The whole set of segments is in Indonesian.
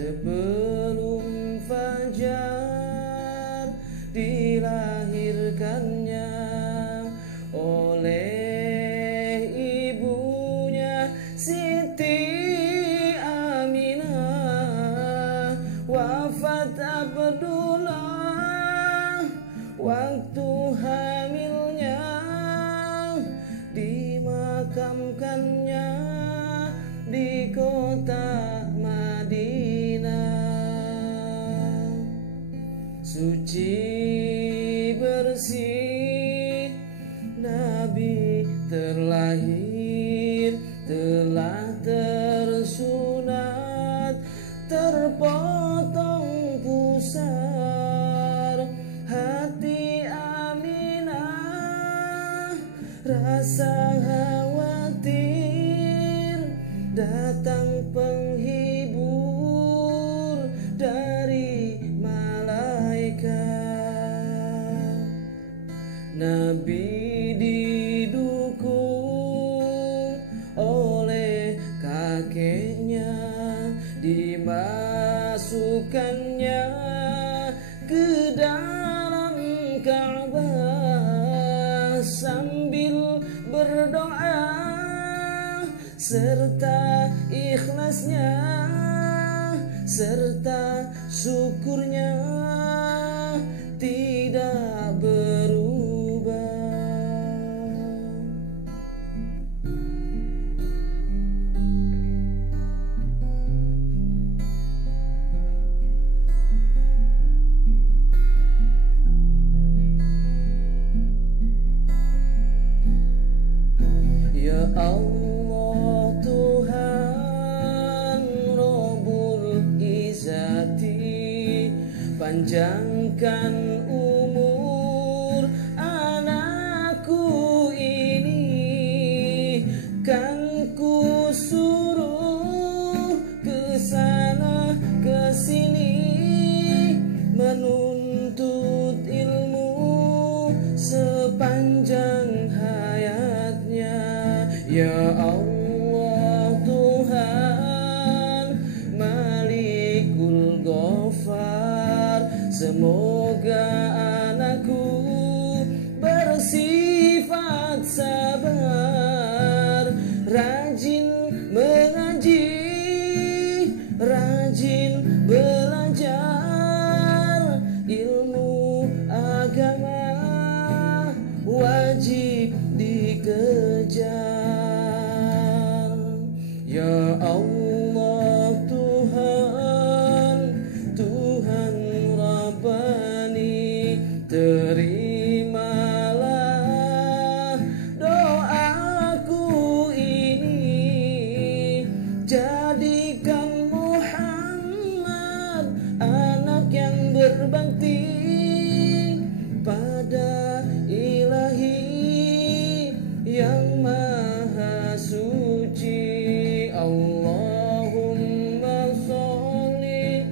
sebelum fajar dilahirkannya oleh ibunya Siti Aminah. Wafat Abdullah waktu hamilnya, dimakamkannya di kota Madinah. Suci bersih Nabi terlahir, telah tersunat, terpotong pusar hati Aminah. Rasa khawatir, datang penghibur dari malaikat. Nabi didukung oleh kakeknya, dimasukkannya ke dalam Ka'bah sambil berdoa serta ikhlasnya serta syukurnya tidak berubah. Ya Allah Tuhan Rabbul Izzati, panjangkan umur anakku ini, kan ku suruh kesana kesini menuntut ilmu sepanjang hayatnya. Ya Allah Tuhan Malikul Ghafar, semoga anakku bersifat sabar, rajin mengaji, rajin belajar ilmu agama, wajib dikejar. Ya Allah Tuhan, Tuhan Rabbani, terimalah doaku ini, jadikan Muhammad anak yang berbakti pada Ilahi yang maha suci. Allahumma sholli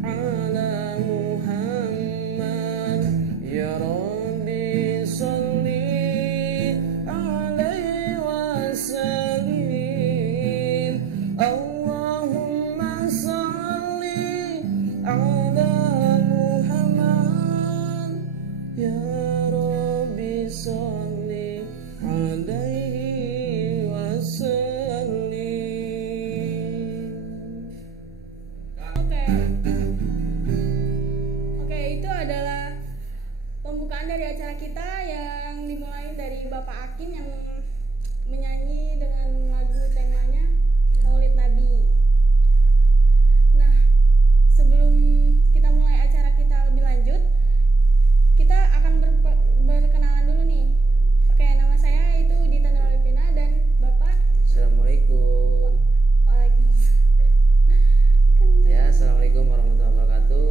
ala Muhammad, ya Rabbi sholli alaihi wasallim. Allahumma sholli ala Muhammad, ya Rabbi sholli alaihi wasallim. Oke, itu adalah pembukaan dari acara kita yang dimulai dari Bapak Akin yang menyanyi dengan lagu temanya Maulid Nabi. Nah, sebelum kita mulai acara kita lebih lanjut, kita akan berkenalan dulu nih. Oke, nama saya itu Dita Nurulipina dan Bapak. Assalamualaikum. Ya, assalamualaikum warahmatullahi wabarakatuh.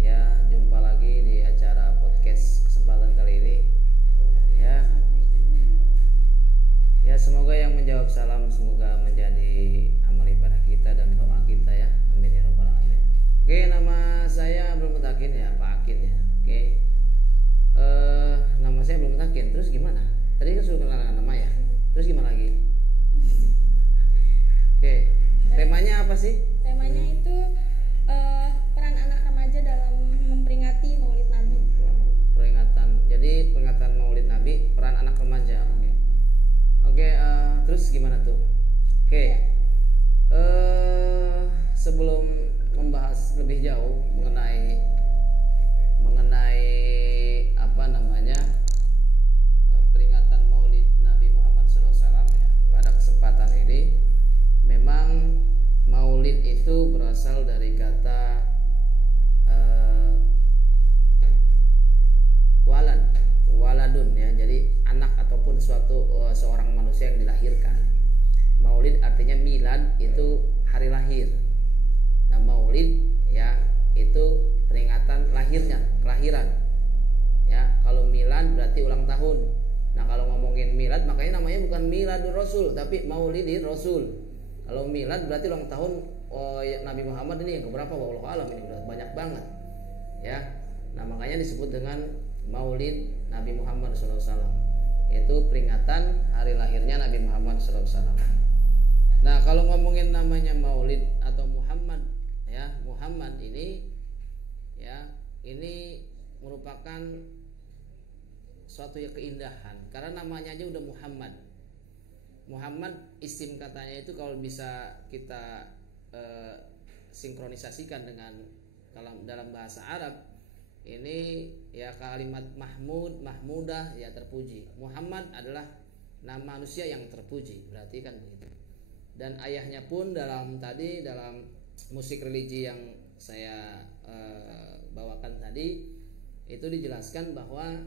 Ya, jumpa lagi di acara podcast kesempatan kali ini. Ya, semoga yang menjawab salam semoga menjadi amal ibadah kita dan doa kita ya. Amin ya rabbal alamin. Oke, nama saya belum mutakin ya, Pak Akin ya. Oke. Nama saya belum mutakin. Terus gimana? Tadi kan suruh kenalan nama ya. Terus gimana lagi? Oke. Temanya apa sih? Temanya itu Oke. Sebelum membahas lebih jauh mengenai apa namanya peringatan Maulid Nabi Muhammad SAW, pada kesempatan ini memang Maulid itu berasal dari kata waladun ya, jadi anak ataupun seorang manusia yang dilahirkan. Maulid artinya milad, itu hari lahir. Nah, maulid ya itu peringatan kelahiran. Ya, kalau milad berarti ulang tahun. Nah, kalau ngomongin milad makanya namanya bukan miladur rasul tapi maulidir rasul. Kalau milad berarti ulang tahun Nabi Muhammad ini yang keberapa? Wallahu alam, ini udah banyak banget. Ya. Nah, makanya disebut dengan Maulid Nabi Muhammad SAW. Itu peringatan hari lahirnya Nabi Muhammad SAW. Nah, kalau ngomongin namanya Maulid atau Muhammad, ya, Muhammad ini ya, ini merupakan suatu keindahan karena namanya aja udah Muhammad. Muhammad isim katanya itu kalau bisa kita sinkronisasikan dengan dalam bahasa Arab, ini ya kalimat Mahmud, Mahmudah ya terpuji. Muhammad adalah nama manusia yang terpuji, berarti kan begitu. Dan ayahnya pun dalam musik religi yang saya bawakan tadi itu dijelaskan bahwa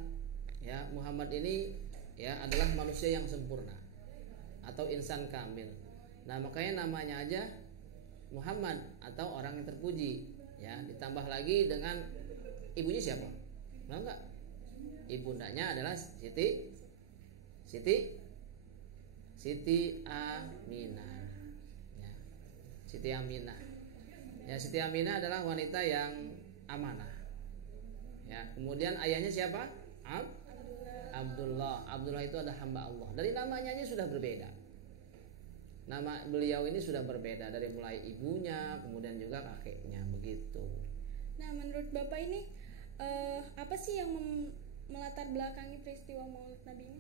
ya Muhammad ini ya adalah manusia yang sempurna atau insan kamil. Nah, makanya namanya aja Muhammad atau orang yang terpuji ya, ditambah lagi dengan ibunya siapa? Tahu enggak? Ibundanya adalah Siti Aminah. Ya. Siti Aminah. Ya, Siti Aminah adalah wanita yang amanah. Ya, kemudian ayahnya siapa? Abdullah. Abdullah itu ada hamba Allah. Dari namanya aja sudah berbeda. Nama beliau ini sudah berbeda dari mulai ibunya, kemudian juga kakeknya, begitu. Nah, menurut Bapak ini apa sih yang melatar belakangi peristiwa Maulid Nabi ini?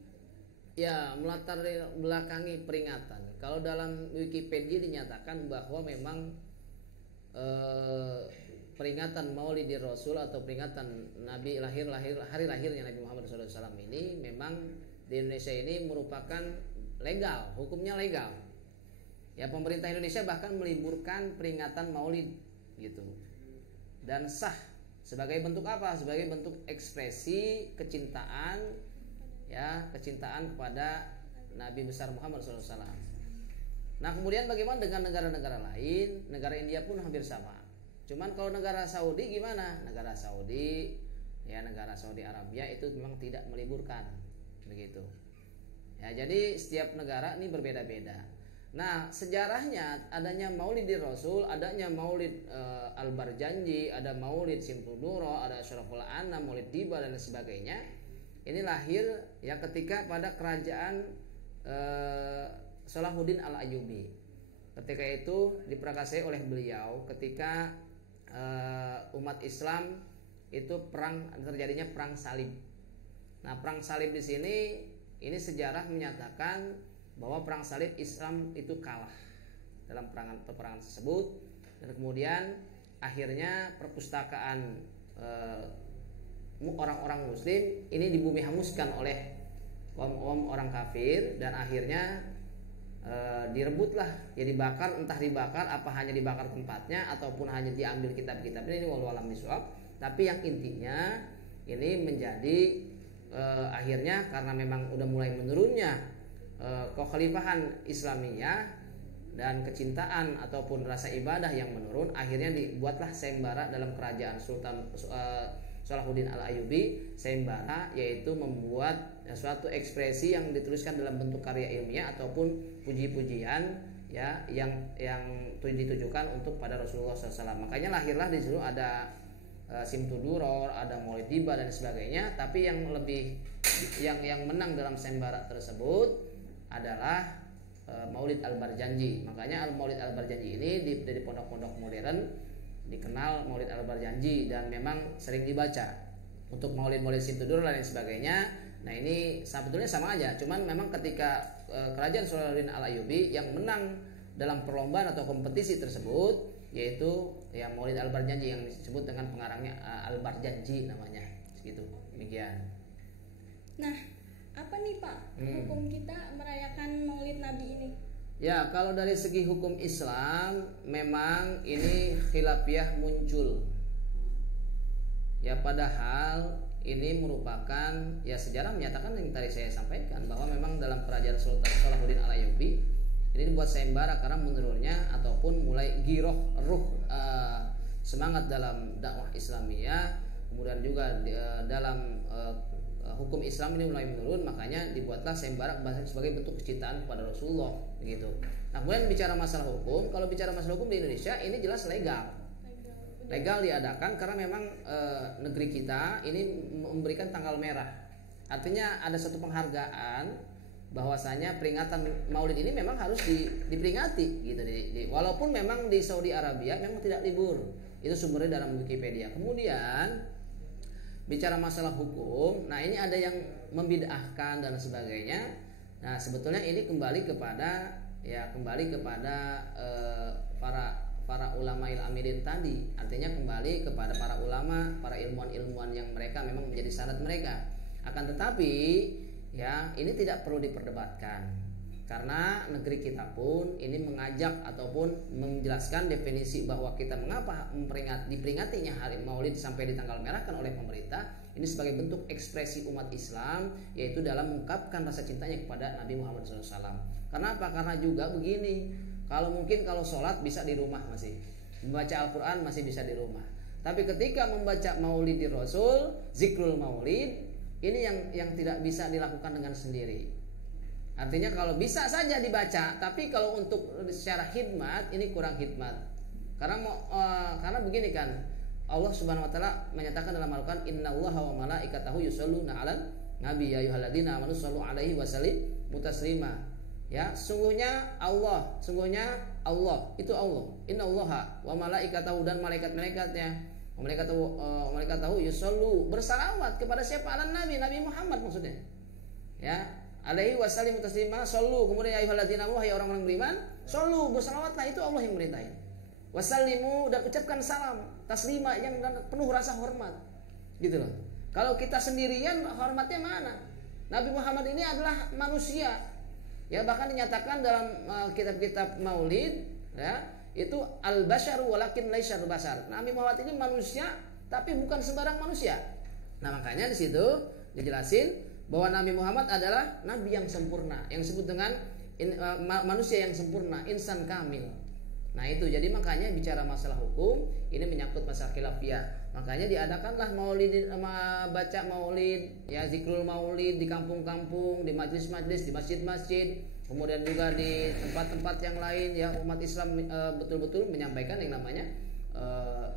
Ya, melatar belakangi peringatan. Kalau dalam Wikipedia dinyatakan bahwa memang peringatan Maulidir Rasul atau peringatan Nabi hari lahirnya Nabi Muhammad SAW ini memang di Indonesia ini merupakan legal, hukumnya legal. Ya, pemerintah Indonesia bahkan meliburkan peringatan Maulid gitu. Dan sah sebagai bentuk apa? Sebagai bentuk ekspresi kecintaan, ya, kecintaan kepada Nabi besar Muhammad SAW. Nah, kemudian bagaimana dengan negara-negara lain? Negara India pun hampir sama. Cuman kalau negara Saudi gimana? Negara Saudi Arabia itu memang tidak meliburkan, begitu. Ya, jadi setiap negara ini berbeda-beda. Nah, sejarahnya adanya Maulidir Rasul, adanya Maulid Al-Barjanji, ada Maulid Simtuduro, ada Asyraful Anam, Maulid Diba dan sebagainya. Ini lahir ya ketika pada kerajaan Salahuddin Al-Ayyubi. Ketika itu diprakarsai oleh beliau ketika umat Islam itu terjadinya perang salib. Nah, perang salib di sini ini sejarah menyatakan bahwa perang salib Islam itu kalah dalam peperangan tersebut, dan kemudian akhirnya perpustakaan orang-orang muslim ini dibumi hanguskan oleh kaum orang kafir, dan akhirnya direbutlah, ya dibakar, entah dibakar apa hanya dibakar tempatnya ataupun hanya diambil kitab-kitabnya, ini wallahu alam bishawab. Tapi yang intinya ini menjadi akhirnya karena memang udah mulai menurunnya kekhalifahan Islamiyah dan kecintaan ataupun rasa ibadah yang menurun, akhirnya dibuatlah sayembara dalam kerajaan Sultan Salahuddin Al-Ayyubi, sayembara yaitu membuat suatu ekspresi yang dituliskan dalam bentuk karya ilmiah ataupun puji-pujian ya yang ditujukan untuk pada Rasulullah SAW. Makanya lahirlah di situ ada Simtuduror, ada Maulid Diba dan sebagainya. Tapi yang menang dalam sayembara tersebut adalah Maulid Al-Barjanji. Makanya Maulid Al-Barjanji ini dari pondok-pondok modern dikenal Maulid Al-Barjanji dan memang sering dibaca. Untuk Maulid Simtudur dan lain sebagainya, nah ini sebetulnya sama aja. Cuman memang ketika kerajaan Salahuddin Al-Ayyubi yang menang dalam perlombaan atau kompetisi tersebut, yaitu ya Maulid Al-Barjanji yang disebut dengan pengarangnya Al-Barjanji namanya, gitu. Demikian. Nah, apa nih Pak hukum kita merayakan Maulid Nabi ini? Ya, kalau dari segi hukum Islam memang ini khilafiyah muncul. Ya, padahal ini merupakan ya sejarah menyatakan yang tadi saya sampaikan bahwa memang dalam kerajaan Sultan Salahuddin Al-Ayyubi ini dibuat sayembara karena menurunnya ataupun mulai giroh semangat dalam dakwah Islamiyah, kemudian juga dalam hukum Islam ini mulai menurun, makanya dibuatlah sayembara sebagai bentuk kecintaan kepada Rasulullah begitu. Nah, kemudian bicara masalah hukum, kalau bicara masalah hukum di Indonesia ini jelas legal diadakan karena memang negeri kita ini memberikan tanggal merah. Artinya ada satu penghargaan bahwasanya peringatan Maulid ini memang harus diperingati gitu. Walaupun memang di Saudi Arabia memang tidak libur. Itu sumbernya dalam Wikipedia. Kemudian bicara masalah hukum, nah ini ada yang membid'ahkan dan sebagainya. Nah, sebetulnya ini kembali kepada para ulama amilin tadi, artinya kembali kepada para ulama, para ilmuwan yang mereka memang menjadi sanad mereka. Akan tetapi ya ini tidak perlu diperdebatkan karena negeri kita pun ini mengajak ataupun menjelaskan definisi bahwa kita mengapa diperingatinya hari Maulid sampai di tanggal merah kan oleh pemerintah ini sebagai bentuk ekspresi umat Islam, yaitu dalam mengungkapkan rasa cintanya kepada Nabi Muhammad SAW. Kenapa? Karena juga begini, kalau sholat bisa di rumah, masih membaca Al-Quran masih bisa di rumah. Tapi ketika membaca Maulid di Rasul, zikrul Maulid, ini yang tidak bisa dilakukan dengan sendiri. Artinya kalau bisa saja dibaca, tapi kalau untuk secara khidmat ini kurang khidmat. Karena begini kan, Allah Subhanahu wa taala menyatakan dalam Al-Qur'an, innallaha wa malaikatahu yusholluna 'alan nabi ya ayyuhalladzina amanu shallu 'alaihi wa sallimu taslima. Ya, sungguhnya Allah itu Allah. Innallaha wa malaikatahu, dan malaikat-malaikatnya, malaikatahu yusallu, bersalawat kepada siapa? Ala Nabi Muhammad maksudnya. Ya, alaihi wasallim taslima, sallu, kemudian ya ayyuhalladzina amanu, ya orang-orang beriman, sallu, bersalawatlah, itu Allah yang merintahin. Wasallimu, dan ucapkan salam, taslima yang penuh rasa hormat. Gitu loh. Kalau kita sendirian hormatnya mana? Nabi Muhammad ini adalah manusia. Ya, bahkan dinyatakan dalam kitab-kitab Maulid, ya, itu al-basyaru walakin laisar basar. Nabi Muhammad ini manusia tapi bukan sembarang manusia. Nah, makanya di situ dijelasin bahwa Nabi Muhammad adalah nabi yang sempurna, yang disebut dengan manusia yang sempurna, insan kamil. Nah, itu jadi makanya bicara masalah hukum ini menyangkut masalah khilafiyah. Makanya diadakanlah Maulid, baca Maulid, ya zikrul Maulid di kampung-kampung, di majlis-majlis, di masjid-masjid, kemudian juga di tempat-tempat yang lain ya umat Islam betul-betul menyampaikan yang namanya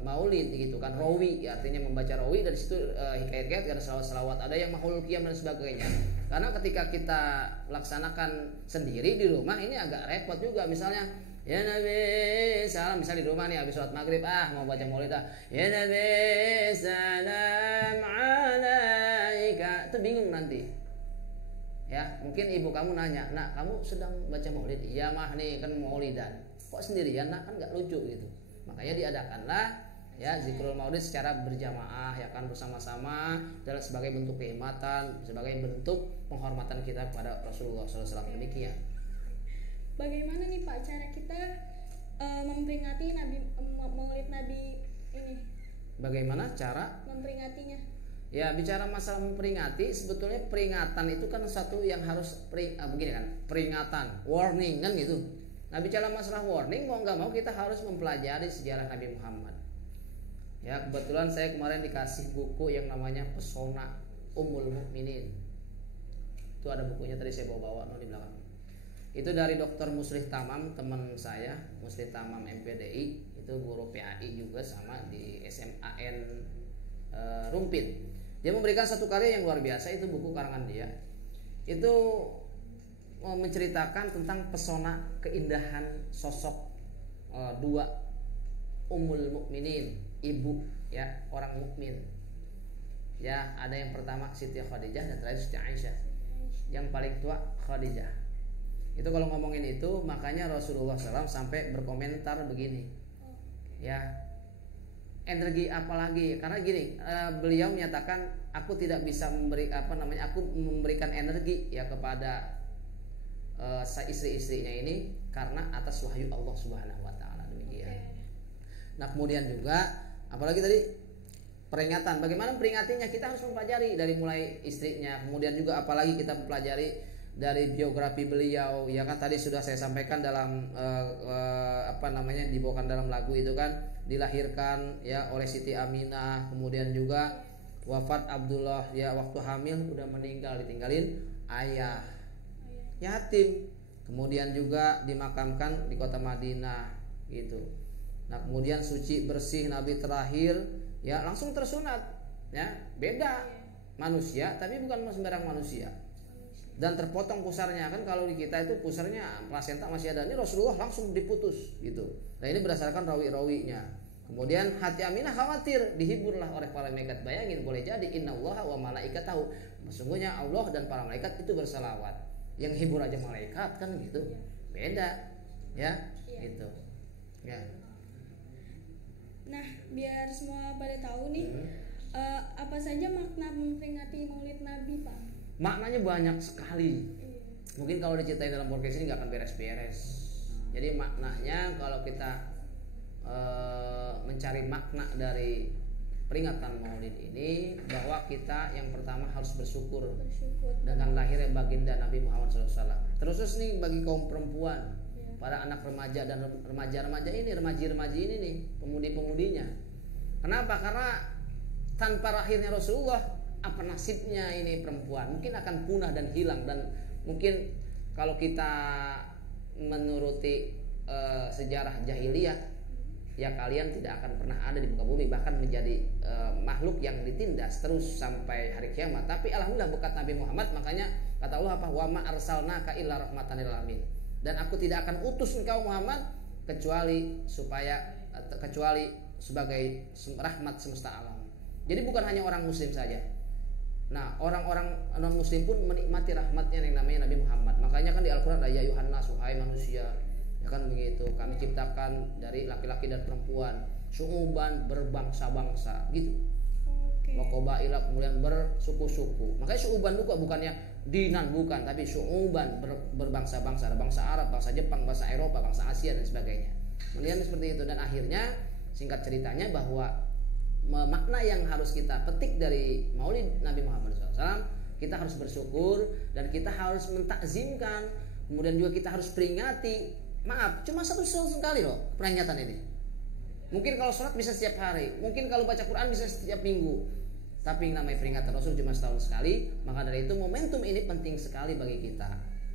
Maulid gitu kan, rawi, ya, artinya membaca rawi, dari situ hikayat-hikayat, ada selawat-selawat, ada yang mahul qiyam dan sebagainya. Karena ketika kita laksanakan sendiri di rumah ini agak repot juga, misalnya ya Nabi salam, misal di rumah nih habis sholat maghrib mau baca maulid ya Nabi salam alaika, itu bingung nanti ya. Mungkin ibu kamu nanya, nak kamu sedang baca maulid? Iya mah nih kan maulidan. Kok sendirian nak, kan gak lucu gitu. Makanya diadakanlah ya zikrul maulid secara berjamaah, ya kan, bersama-sama, dalam sebagai bentuk kehormatan, sebagai bentuk penghormatan kita kepada Rasulullah SAW. Demikian. Bagaimana nih Pak cara kita memperingati Maulid Nabi ini? Bagaimana cara memperingatinya? Ya, bicara masalah memperingati, sebetulnya peringatan itu kan satu yang harus begini kan, peringatan, warning kan gitu. Nah, bicara masalah warning, mau nggak mau kita harus mempelajari sejarah Nabi Muhammad. Ya, kebetulan saya kemarin dikasih buku yang namanya Pesona Ummul Mukminin. Itu ada bukunya, tadi saya bawa di belakang. Itu dari Dr. Musrih Tamam, teman saya, Musrih Tamam MPDI, itu guru PAI juga sama di SMAN Rumpin. Dia memberikan satu karya yang luar biasa, itu buku karangan dia. Itu menceritakan tentang pesona keindahan sosok dua Ummul Mukminin, ibu ya, orang mukmin. Ya, ada yang pertama Siti Khadijah dan terakhir Siti Aisyah. Yang paling tua Khadijah. Itu kalau ngomongin itu, makanya Rasulullah SAW sampai berkomentar begini, ya, energi apalagi, karena gini, beliau menyatakan aku tidak bisa aku memberikan energi ya kepada istri-istrinya ini karena atas wahyu Allah Subhanahu wa taala, demikian. Nah, kemudian juga apalagi tadi peringatan, bagaimana peringatinya, kita harus mempelajari dari mulai istrinya, kemudian juga apalagi kita mempelajari dari biografi beliau, ya kan tadi sudah saya sampaikan dalam dibawakan dalam lagu itu kan, dilahirkan ya oleh Siti Aminah, kemudian juga wafat Abdullah ya waktu hamil, udah meninggal ditinggalin ayah, yatim, kemudian juga dimakamkan di kota Madinah gitu. Nah, kemudian suci bersih Nabi terakhir ya langsung tersunat, ya beda manusia tapi bukan sembarang manusia, dan terpotong pusarnya kan, kalau di kita itu pusarnya plasenta masih ada, ini Rasulullah langsung diputus gitu. Nah, ini berdasarkan rawi-rawinya. Kemudian hati Aminah khawatir, dihiburlah oleh para malaikat. Bayangin, boleh jadi innallaha wa malaikatahu, sesungguhnya Allah dan para malaikat itu berselawat. Yang hibur aja malaikat kan gitu, beda ya gitu ya. Nah, biar semua pada tahu nih, apa saja makna memperingati Maulid Nabi, Pak? Maknanya banyak sekali. Mungkin kalau diceritain dalam podcast ini nggak akan beres-beres. Jadi maknanya kalau kita mencari makna dari peringatan Maulid ini, bahwa kita yang pertama harus bersyukur dengan lahirnya baginda Nabi Muhammad SAW. Terus nih bagi kaum perempuan, para anak remaja dan remaja-remaja ini, remaji-remaji ini nih, pemudi-pemudinya. Kenapa? Karena tanpa lahirnya Rasulullah, apa nasibnya ini perempuan? Mungkin akan punah dan hilang, dan mungkin kalau kita menuruti sejarah jahiliyah, ya kalian tidak akan pernah ada di muka bumi, bahkan menjadi makhluk yang ditindas terus sampai hari kiamat. Tapi alhamdulillah berkat Nabi Muhammad, makanya kata Allah apa? Wa ma arsalnaka illa rahmatan lil alamin. Dan aku tidak akan utus engkau Muhammad kecuali sebagai rahmat semesta alam. Jadi bukan hanya orang muslim saja. Nah, orang-orang non muslim pun menikmati rahmatnya yang namanya Nabi Muhammad. Makanya kan di Al-Quran ada ya yuhan nas, hai manusia, ya kan begitu, kami ciptakan dari laki-laki dan perempuan, syu'uban, berbangsa-bangsa gitu. Wakobaila, kemudian bersuku-suku. Makanya syu'uban juga bukannya dinan, bukan, tapi syu'uban, berbangsa-bangsa. Ada bangsa Arab, bangsa Jepang, bangsa Eropa, bangsa Asia dan sebagainya. Kemudian seperti itu, dan akhirnya singkat ceritanya bahwa makna yang harus kita petik dari Maulid Nabi Muhammad SAW, kita harus bersyukur dan kita harus mentakzimkan, kemudian juga kita harus peringati. Maaf, cuma satu sekali loh peringatan ini. Mungkin kalau sholat bisa setiap hari, mungkin kalau baca Quran bisa setiap minggu, tapi namanya peringatan Rasul cuma setahun sekali. Maka dari itu momentum ini penting sekali bagi kita,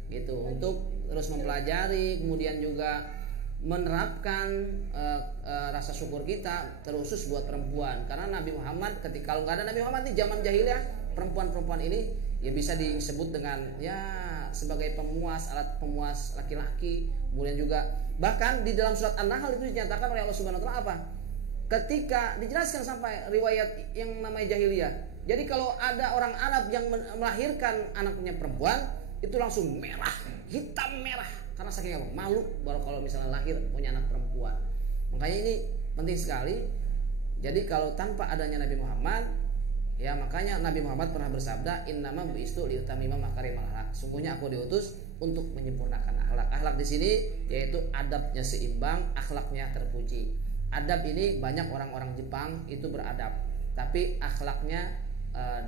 gitu, untuk terus mempelajari, kemudian juga menerapkan rasa syukur kita, terusus buat perempuan. Karena Nabi Muhammad, ketika kalau nggak ada Nabi Muhammad di zaman jahiliyah, perempuan-perempuan ini ya bisa disebut dengan ya sebagai pemuas, alat pemuas laki-laki. Kemudian juga bahkan di dalam surat An-Nahl itu dinyatakan oleh Allah Subhanahu wa taala apa? Ketika dijelaskan sampai riwayat yang namanya jahiliyah. Jadi kalau ada orang Arab yang melahirkan anaknya perempuan, itu langsung merah, hitam merah, karena saking apa? Malu baru kalau misalnya lahir punya anak perempuan. Makanya ini penting sekali. Jadi kalau tanpa adanya Nabi Muhammad, ya makanya Nabi Muhammad pernah bersabda, innama bu'istu liutamima makarimal akhlak. Sungguhnya aku diutus untuk menyempurnakan akhlak. Akhlak di sini yaitu adabnya seimbang, akhlaknya terpuji. Adab ini banyak orang-orang Jepang itu beradab, tapi akhlaknya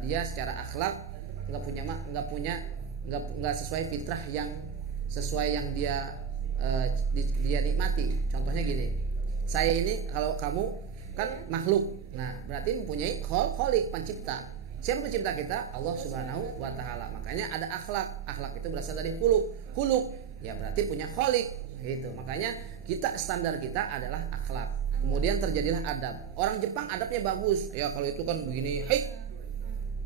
dia secara akhlak nggak sesuai fitrah, yang sesuai yang dia nikmati. Contohnya gini, saya ini, kalau kamu kan makhluk, nah berarti mempunyai kholik, pencipta. Siapa pencipta kita? Allah Subhanahu wa taala. Makanya ada akhlak. Akhlak itu berasal dari huluk ya berarti punya kholik gitu. Makanya kita, standar kita adalah akhlak. Kemudian terjadilah adab. Orang Jepang adabnya bagus. Ya kalau itu kan begini, hei,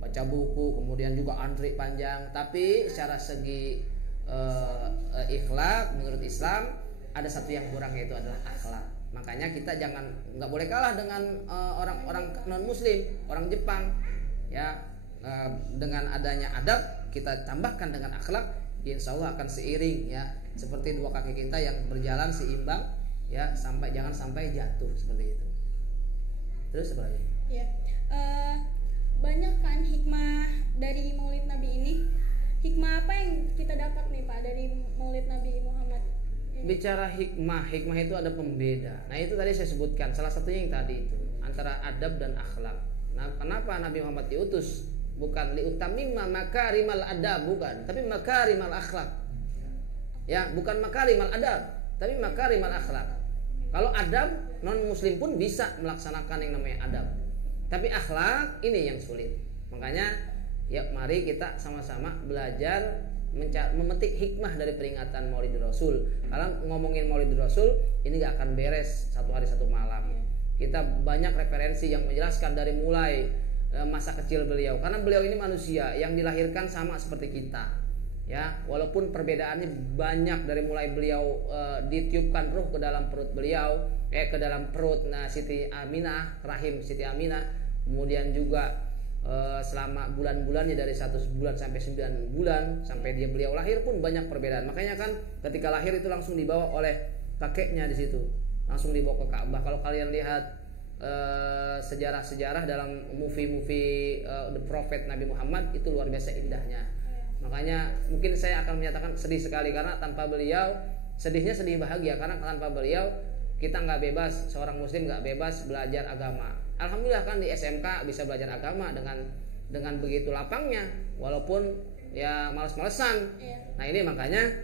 baca buku, kemudian juga antri panjang. Tapi secara segi akhlak menurut Islam ada satu yang kurang, yaitu adalah akhlak. Makanya kita nggak boleh kalah dengan orang-orang non Muslim, orang Jepang. Ya, dengan adanya adab kita tambahkan dengan akhlak, ya insya Allah akan seiring ya, seperti dua kaki kita yang berjalan seimbang ya, jangan sampai jatuh seperti itu. Terus apa lagi? Ya, banyak kan hikmah dari Maulid Nabi ini. Hikmah apa yang kita dapat nih Pak dari Maulid Nabi Muhammad ini? Bicara hikmah itu ada pembeda. Nah itu tadi saya sebutkan, salah satunya yang tadi itu, antara adab dan akhlak. Nah kenapa Nabi Muhammad diutus? Bukan liutamimma makarimal adab, bukan, tapi makarimal akhlak. Ya, bukan makarimal adab, tapi makarimal akhlak. Kalau adab, non muslim pun bisa melaksanakan yang namanya adab, tapi akhlak ini yang sulit. Makanya ya mari kita sama-sama belajar memetik hikmah dari peringatan Maulid Rasul. Kalau ngomongin Maulid Rasul ini gak akan beres satu hari satu malam. Kita banyak referensi yang menjelaskan dari mulai masa kecil beliau, karena beliau ini manusia yang dilahirkan sama seperti kita ya, walaupun perbedaannya banyak, dari mulai beliau ditiupkan ruh ke dalam perut beliau, ke dalam perut Siti Aminah, rahim Siti Aminah, kemudian juga selama bulan-bulannya dari 1 bulan sampai 9 bulan sampai beliau lahir pun banyak perbedaan. Makanya kan ketika lahir itu langsung dibawa oleh kakeknya di situ, langsung dibawa ke Ka'bah. Kalau kalian lihat sejarah-sejarah dalam movie The Prophet Nabi Muhammad itu luar biasa indahnya. Makanya mungkin saya akan menyatakan sedih sekali, karena tanpa beliau, sedihnya sedih bahagia, karena tanpa beliau kita nggak bebas, seorang muslim nggak bebas belajar agama. Alhamdulillah kan di SMK bisa belajar agama dengan begitu lapangnya, walaupun ya males-malesan. Nah ini makanya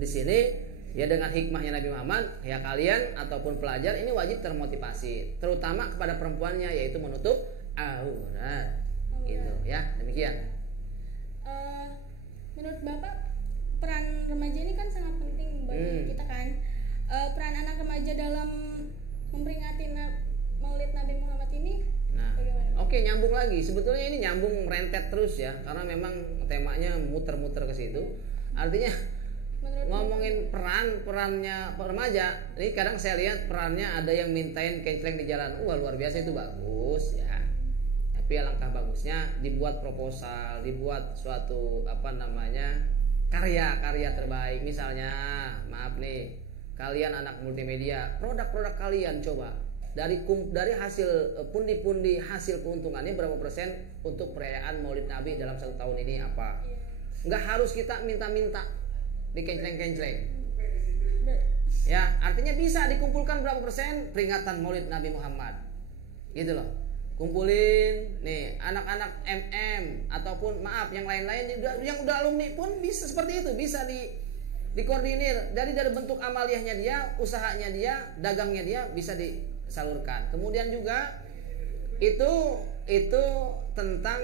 di sini ya dengan hikmahnya Nabi Muhammad, ya kalian ataupun pelajar ini wajib termotivasi, terutama kepada perempuannya, yaitu menutup aurat. Gitu ya, demikian. Menurut Bapak, peran remaja ini kan sangat penting bagi kita kan. Peran anak remaja dalam memperingati Maulid Nabi Muhammad ini bagaimana? Oke, nyambung lagi. Sebetulnya ini nyambung merentet terus ya, karena memang temanya muter-muter ke situ. Artinya ngomongin perannya remaja, ini kadang saya lihat perannya ada yang mintain kenceleng di jalan. Luar biasa, itu bagus ya. Tapi alangkah bagusnya dibuat proposal, dibuat suatu karya terbaik. Misalnya, maaf nih, kalian anak multimedia, produk-produk kalian coba dari hasil pundi-pundi hasil keuntungannya berapa persen untuk perayaan Maulid Nabi dalam 1 tahun ini apa? Nggak harus kita minta-minta dikenceleng-kenceleng. Ya, artinya bisa dikumpulkan berapa persen peringatan Maulid Nabi Muhammad. Gitu loh. Kumpulin nih anak-anak MM ataupun maaf yang lain-lain yang udah alumni pun bisa seperti itu, bisa dikoordinir dari bentuk amaliyahnya dia, usahanya dia, dagangnya dia bisa disalurkan. Kemudian juga itu tentang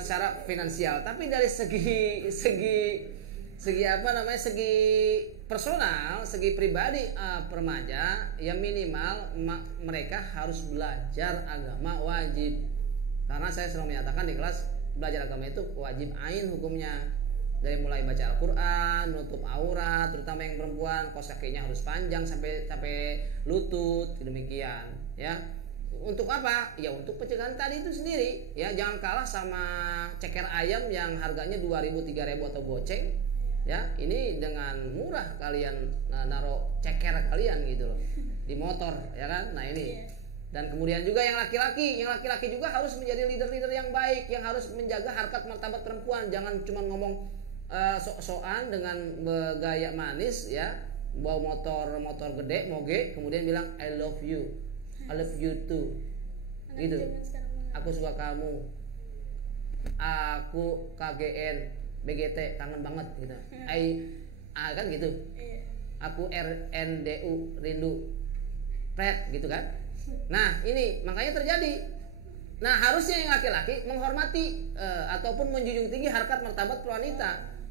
secara finansial, tapi dari segi personal, segi pribadi remaja, ya minimal mereka harus belajar agama wajib. Karena saya selalu menyatakan di kelas, belajar agama itu wajib ain hukumnya. Dari mulai baca Al-Quran, menutup aurat, terutama yang perempuan, kaos kakinya harus panjang sampai lutut, demikian ya. Untuk apa? Ya untuk pencegahan tadi itu sendiri ya. Jangan kalah sama ceker ayam yang harganya 2.000, 3.000 atau goceng ya. Ini dengan murah kalian naruh ceker kalian gitu loh di motor ya kan. Nah ini. Dan kemudian juga yang laki-laki juga harus menjadi leader-leader yang baik, yang harus menjaga harkat martabat perempuan. Jangan cuma ngomong sok-sokan dengan gaya manis ya, bawa motor gede moge, kemudian bilang I love you too gitu, aku suka kamu, aku KGN BGT kangen banget gitu, kan gitu, aku RNDU rindu pret gitu kan. Nah ini makanya terjadi. Nah harusnya yang laki-laki menghormati ataupun menjunjung tinggi harkat martabat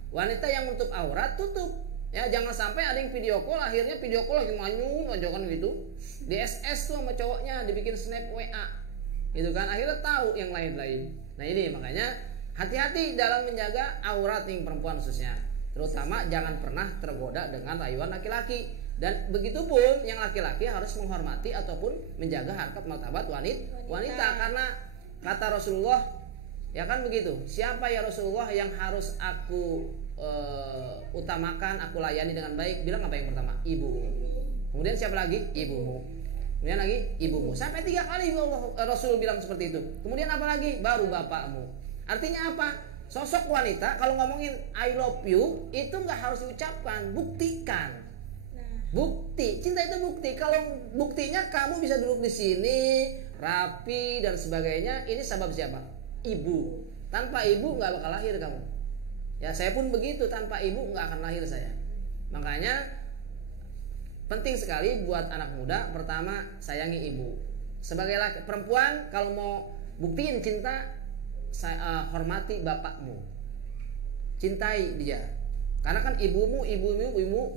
wanita yang menutup aurat tutup ya. Jangan sampai ada yang video call, akhirnya video call lagi manyun ajokan gitu di SS tuh sama cowoknya, dibikin snap WA gitu kan, akhirnya tahu yang lain-lain. Nah ini makanya hati-hati dalam menjaga aurat yang perempuan khususnya, terutama jangan pernah tergoda dengan rayuan laki-laki. Dan begitupun yang laki-laki harus menghormati ataupun menjaga harkat martabat wanita. Karena kata Rasulullah ya kan begitu, siapa ya Rasulullah yang harus aku utamakan, aku layani dengan baik, bilang apa yang pertama? Ibumu. Kemudian siapa lagi? Ibumu. Kemudian lagi ibumu. Sampai 3 kali Rasul bilang seperti itu. Kemudian apa lagi? Baru bapakmu. Artinya apa? Sosok wanita kalau ngomongin I love you itu nggak harus diucapkan, buktikan. Bukti, cinta itu bukti. Kalau buktinya kamu bisa duduk di sini, rapi dan sebagainya, ini sebab siapa? Ibu. Tanpa ibu nggak bakal lahir kamu. Ya saya pun begitu, tanpa ibu nggak akan lahir saya. Makanya penting sekali buat anak muda, pertama sayangi ibu. Sebagai perempuan kalau mau buktiin cinta, hormati bapakmu, cintai dia. Karena kan ibumu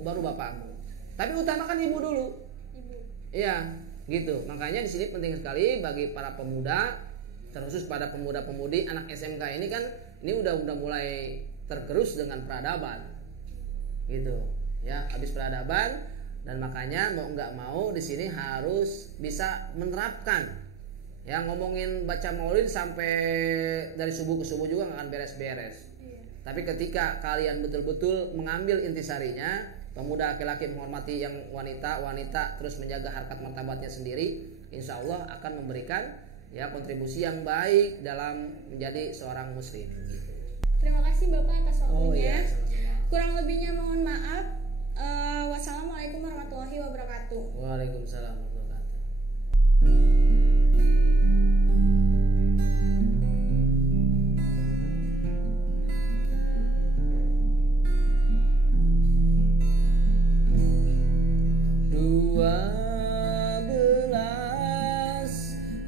baru bapakmu. Tapi utamakan ibu dulu. Iya, gitu. Makanya di sini penting sekali bagi para pemuda, terkhusus pada pemuda-pemudi anak SMK ini kan, ini udah mulai tergerus dengan peradaban, gitu. Ya, habis peradaban. Dan makanya mau nggak mau di sini harus bisa menerapkan. Ya ngomongin baca maulid sampai dari subuh ke subuh juga nggak akan beres-beres. Tapi ketika kalian betul-betul mengambil intisarinya, pemuda laki-laki menghormati yang wanita terus menjaga harkat martabatnya sendiri, insya Allah akan memberikan ya kontribusi yang baik dalam menjadi seorang muslim. Gitu. Terima kasih Bapak atas waktunya. Sama-sama. Kurang lebihnya mohon maaf. Wassalamualaikum warahmatullahi wabarakatuh. Waalaikumsalam warahmatullahi wabarakatuh.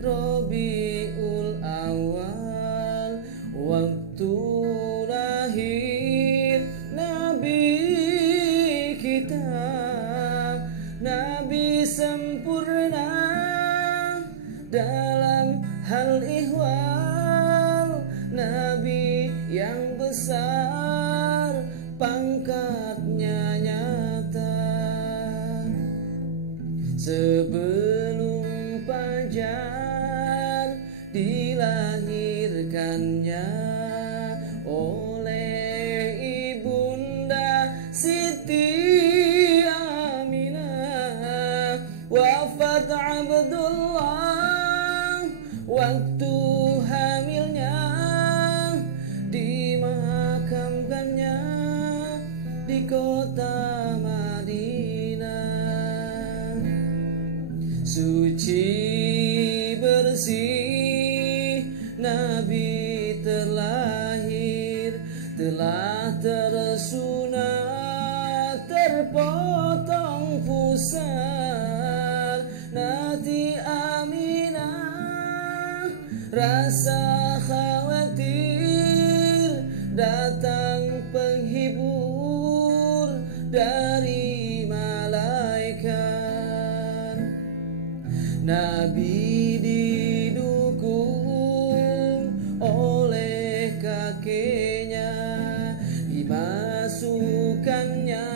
Robiul Awal, waktu lahir Nabi kita, Nabi sempurna dalam hal ihwal, Nabi yang besar pangkatnya nyata. Sebelum fajar dilahirkannya oleh ibunda Siti Aminah, wafat Abdullah waktu hamilnya, dimakamkannya di kota Madinah. Suci bersih Nabi terlahir, telah tersunat terpotong pusar. Nati Aminah rasa khawatir, datang penghibur dari malaikat. Nabi didukung oleh kakeknya, dimasukkannya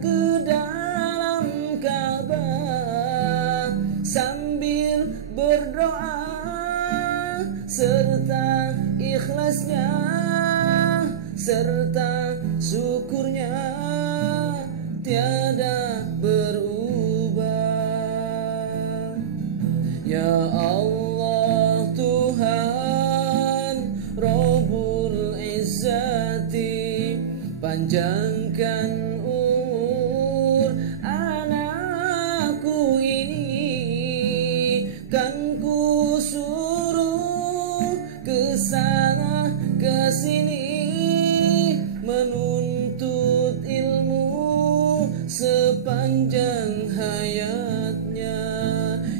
ke dalam Ka'bah sambil berdoa serta ikhlasnya serta syukurnya tiada berubah. Ya Allah Tuhan Rabbul Izzati, panjangkan umur anakku ini, kan ku suruh kesana kesini menuntut ilmu sepanjang hayatnya.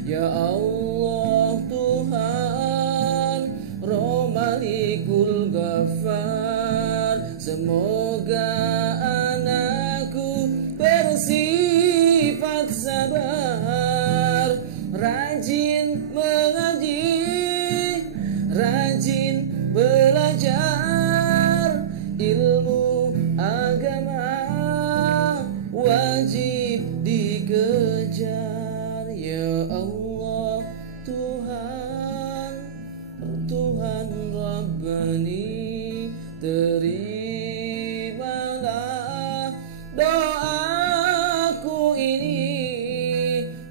Ya Allah Tuhan Romalikul Ghafar, semoga anakku bersifat sabar, rajin mengaji, rajin belajar ilmu agama, wajib dikejar. Ya Allah Tuhan Rabbani, terima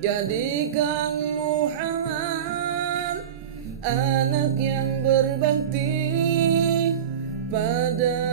Jadikan Muhammad anak yang berbakti pada